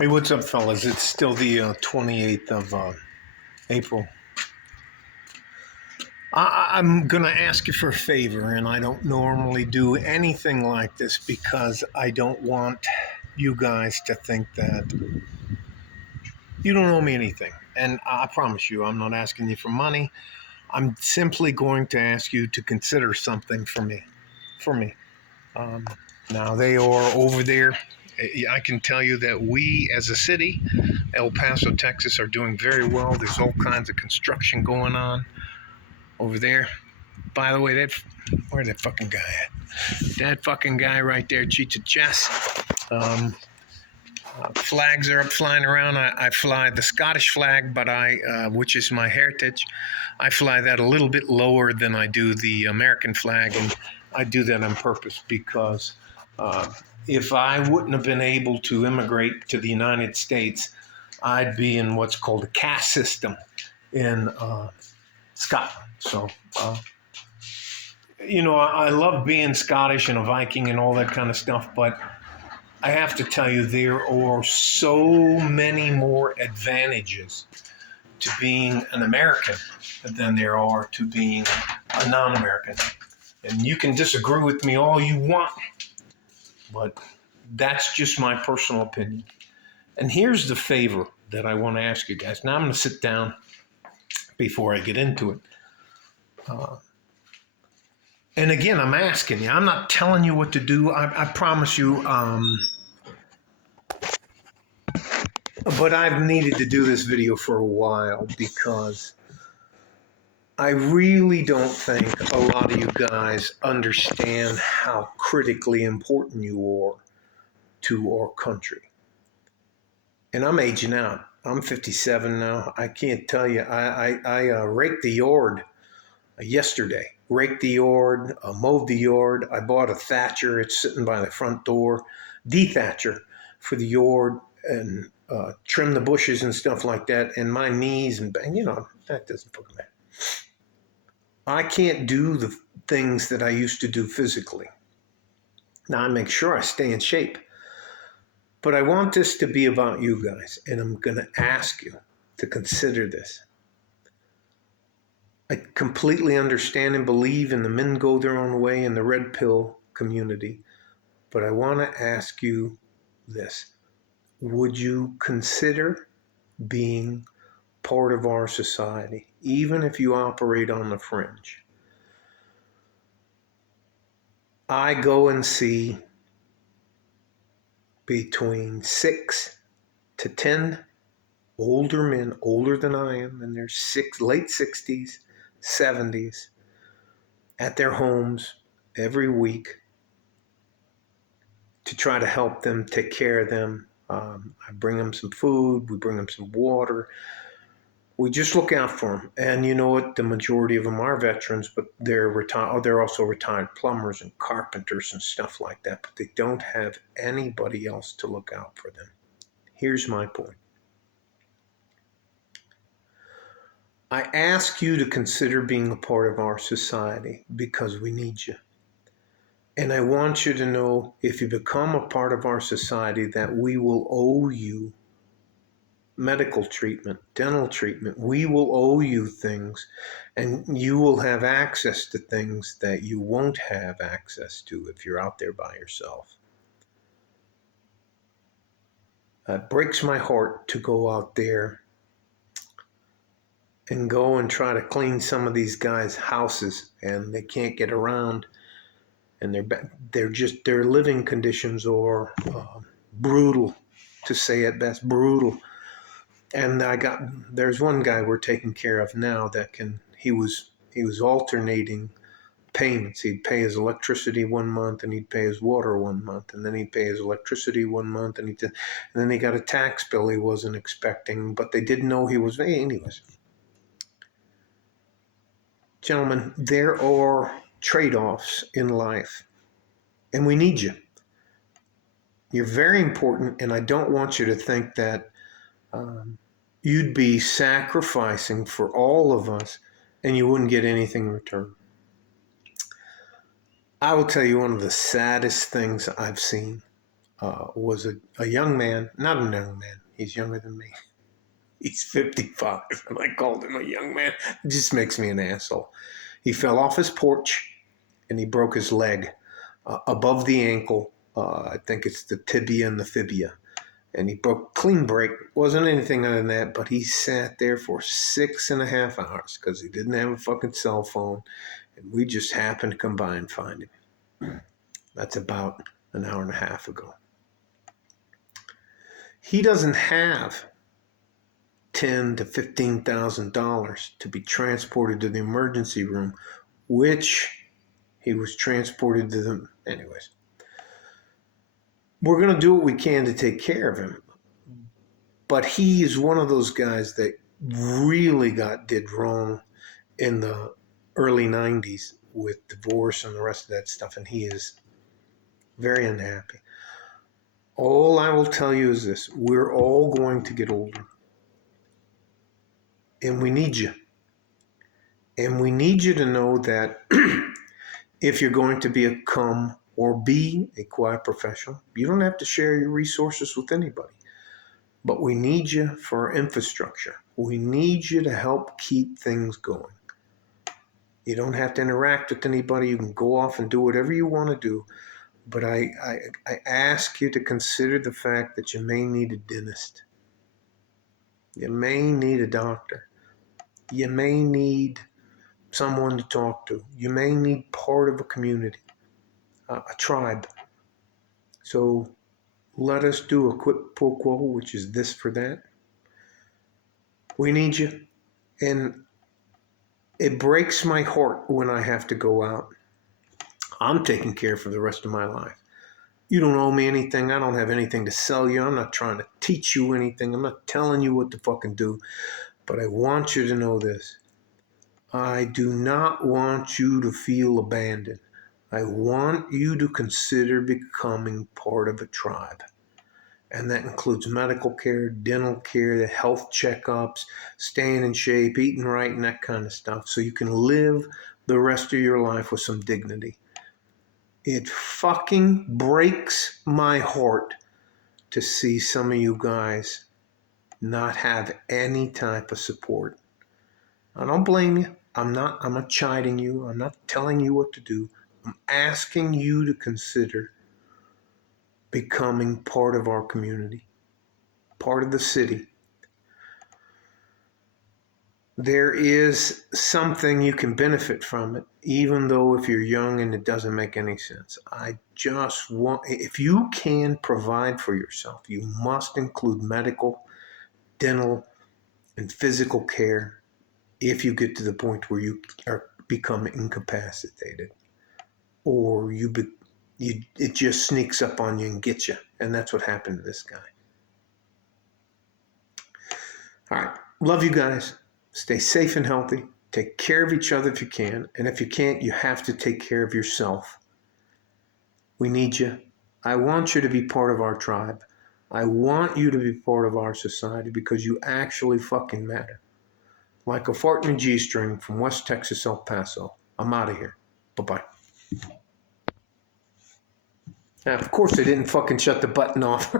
Hey, what's up, fellas? It's still the 28th of April. I'm going to ask you for a favor, and I don't normally do anything like this because I don't want you guys to think that you don't owe me anything. And I promise you, I'm not asking you for money. I'm simply going to ask you to consider something for me. For me. Um, Now, they are over there. I can tell you that we, as a city, El Paso, Texas, are doing very well. There's all kinds of construction going on over there. By the way, where's that fucking guy at? That fucking guy right there cheats at chess. Um, Flags are up flying around. I fly the Scottish flag, but which is my heritage, I fly that a little bit lower than I do the American flag, and I do that on purpose because if I wouldn't have been able to immigrate to the United States, I'd be in what's called a caste system in Scotland. So, I love being Scottish and a Viking and all that kind of stuff, but I have to tell you, there are so many more advantages to being an American than there are to being a non-American. And you can disagree with me all you want, but that's just my personal opinion. And here's the favor that I want to ask you guys. Now I'm going to sit down before I get into it. And again, I'm asking you. I'm not telling you what to do. I promise you. But I've needed to do this video for a while because I really don't think a lot of you guys understand how critically important you are to our country. And I'm aging out. I'm 57 now. I can't tell you. I raked the yard yesterday. Raked the yard, mowed the yard. I bought a thatcher. It's sitting by the front door. Dethatcher for the yard and trim the bushes and stuff like that. And my knees and that doesn't fucking matter. I can't do the things that I used to do physically. Now I make sure I stay in shape. But I want this to be about you guys, and I'm going to ask you to consider this. I completely understand and believe in the men go their own way in the red pill community, but I want to ask you this. Would you consider being part of our society, even if you operate on the fringe? I go and see between 6 to 10 older men, older than I am, in their late 60s, 70s, at their homes every week to try to help them, take care of them. I bring them some food, we bring them some water. We just look out for them. And you know what? The majority of them are veterans, but they're retired. They're also retired plumbers and carpenters and stuff like that, but they don't have anybody else to look out for them. Here's my point. I ask you to consider being a part of our society because we need you. And I want you to know, if you become a part of our society, that we will owe you medical treatment, dental treatment. We will owe you things, and you will have access to things that you won't have access to if you're out there by yourself. It breaks my heart to go out there and go and try to clean some of these guys' houses, and they can't get around, and their living conditions are brutal, to say at best, brutal. And there's one guy we're taking care of now that he was alternating payments. He'd pay his electricity 1 month and he'd pay his water 1 month, and then he'd pay his electricity 1 month, and then he got a tax bill he wasn't expecting, but they didn't know he was. Anyways, gentlemen, there are trade-offs in life, and we need you. You're very important, and I don't want you to think that you'd be sacrificing for all of us and you wouldn't get anything in return. I will tell you one of the saddest things I've seen was a young man, not a young man, he's younger than me. He's 55, and I called him a young man. It just makes me an asshole. He fell off his porch and he broke his leg above the ankle. I think it's the tibia and the fibia. And he broke clean break. Wasn't anything other than that, but he sat there for 6.5 hours because he didn't have a fucking cell phone. And we just happened to come by and find him. That's about an hour and a half ago. He doesn't have $10,000 to $15,000 to be transported to the emergency room, which he was transported to them anyways. We're going to do what we can to take care of him, but he is one of those guys that really did wrong in the early 90s with divorce and the rest of that stuff, and he is very unhappy. All I will tell you is this: we're all going to get older, and we need you. And we need you to know that if you're going to become or be a quiet professional, you don't have to share your resources with anybody. But we need you for our infrastructure. We need you to help keep things going. You don't have to interact with anybody. You can go off and do whatever you want to do. But I ask you to consider the fact that you may need a dentist. You may need a doctor. You may need someone to talk to. You may need part of a community, a tribe. So let us do a quid pro quo, which is this for that. We need you. And it breaks my heart when I have to go out. I'm taking care for the rest of my life. You don't owe me anything. I don't have anything to sell you. I'm not trying to teach you anything. I'm not telling you what to fucking do. But I want you to know this. I do not want you to feel abandoned. I want you to consider becoming part of a tribe. And that includes medical care, dental care, the health checkups, staying in shape, eating right, and that kind of stuff, so you can live the rest of your life with some dignity. It fucking breaks my heart to see some of you guys not have any type of support. I don't blame you. I'm not chiding you. I'm not telling you what to do. I'm asking you to consider becoming part of our community, part of the city. There is something you can benefit from it, even though if you're young and it doesn't make any sense. I just want, if you can provide for yourself, you must include medical, dental, and physical care if you get to the point where you become incapacitated, or it just sneaks up on you and gets you. And that's what happened to this guy. All right. Love you guys. Stay safe and healthy. Take care of each other if you can. And if you can't, you have to take care of yourself. We need you. I want you to be part of our tribe. I want you to be part of our society because you actually fucking matter. Like a fart in a G-string from West Texas, El Paso. I'm out of here. Bye-bye. Now, of course, I didn't fucking shut the button off.